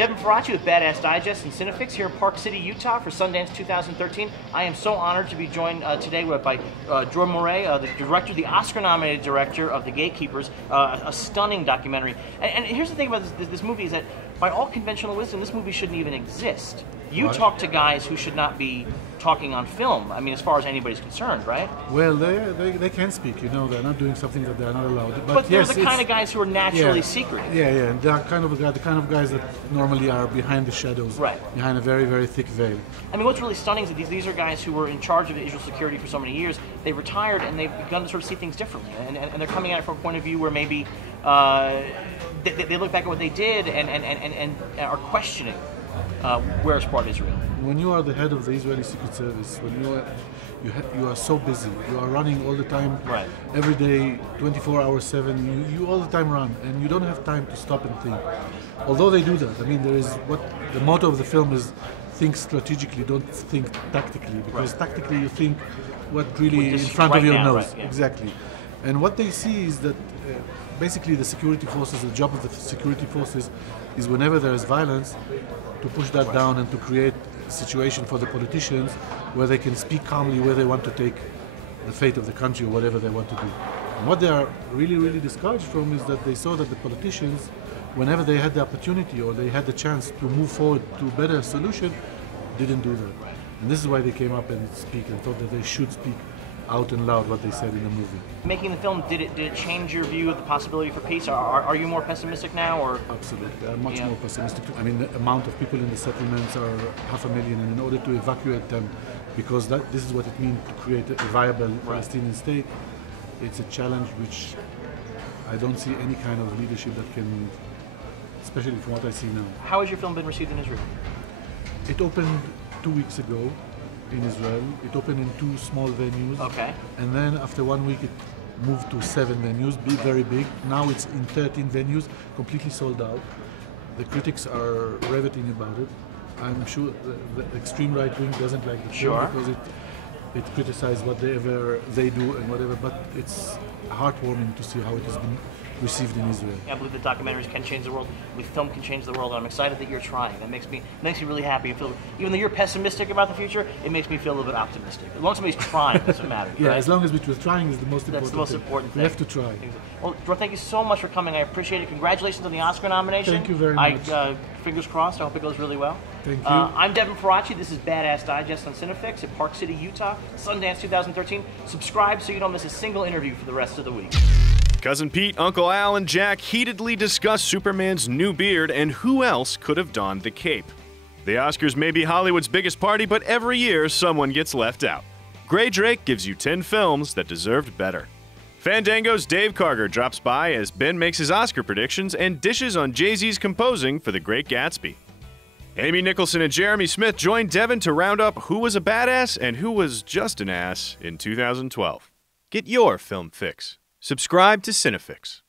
Devin Faraci with Badass Digest and CineFix here in Park City, Utah for Sundance 2013. I am so honored to be joined today by Dror Moreh, the Oscar-nominated director of The Gatekeepers, a stunning documentary. And here's the thing about this movie is that by all conventional wisdom, this movie shouldn't even exist. You talk to guys who should not be talking on film, I mean, as far as anybody's concerned, right? Well, they can speak, you know, they're not doing something that they're not allowed. But they're the kind of guys who are naturally secret. Yeah, and they're the kind of guys that normally are behind the shadows, behind a very, very thick veil. I mean, what's really stunning is that these are guys who were in charge of Israel security for so many years. They retired and they've begun to sort of see things differently. And they're coming at it from a point of view where maybe they look back at what they did and are questioning where is part Israel. When you are the head of the Israeli Secret Service, when you are so busy, you are running all the time, every day, 24 hours 7, you all the time run, and you don't have time to stop and think. Although they do that, I mean, there is what the motto of the film is: think strategically, don't think tactically, because tactically you think what really in front of your nose. Exactly. And what they see is that basically the security forces, the job of the security forces is whenever there is violence, to push that down and to create a situation for the politicians where they can speak calmly where they want to take the fate of the country or whatever they want to do. And what they are really, really discouraged from is that they saw that the politicians, whenever they had the opportunity or they had the chance to move forward to a better solution, didn't do that. And this is why they came up and speak and thought that they should speak out and loud what they said in the movie. Making the film, did it change your view of the possibility for peace? Are you more pessimistic now, or? Absolutely, I'm much more pessimistic. I mean, the amount of people in the settlements are 500,000, and in order to evacuate them, because this is what it means to create a viable Palestinian state, it's a challenge which I don't see any kind of leadership that can, especially from what I see now. How has your film been received in Israel? It opened 2 weeks ago in Israel. It opened in 2 small venues. Okay. And then after 1 week it moved to 7 venues, very big. Now it's in 13 venues, completely sold out. The critics are riveting about it. I'm sure the extreme right wing doesn't like the film because it criticizes whatever they do and whatever, but it's heartwarming to see how it has been received in Israel. I believe that documentaries can change the world. Film can change the world, and I'm excited that you're trying. That makes me really happy. Even though you're pessimistic about the future, it makes me feel a little bit optimistic. As long as somebody's trying, it doesn't matter. Yeah, as long as we're trying is the most important thing. That's the most important thing. We have to try. Well, Dror, thank you so much for coming. I appreciate it. Congratulations on the Oscar nomination. Thank you very much. Fingers crossed. I hope it goes really well. Thank you. I'm Devin Faraci. This is Badass Digest on CineFix at Park City, Utah, Sundance 2013. Subscribe so you don't miss a single interview for the rest of the week. Cousin Pete, Uncle Al, and Jack heatedly discuss Superman's new beard and who else could have donned the cape. The Oscars may be Hollywood's biggest party, but every year someone gets left out. Gray Drake gives you 10 films that deserved better. Fandango's Dave Karger drops by as Ben makes his Oscar predictions and dishes on Jay-Z's composing for The Great Gatsby. Amy Nicholson and Jeremy Smith join Devin to round up who was a badass and who was just an ass in 2012. Get your film fix. Subscribe to CineFix.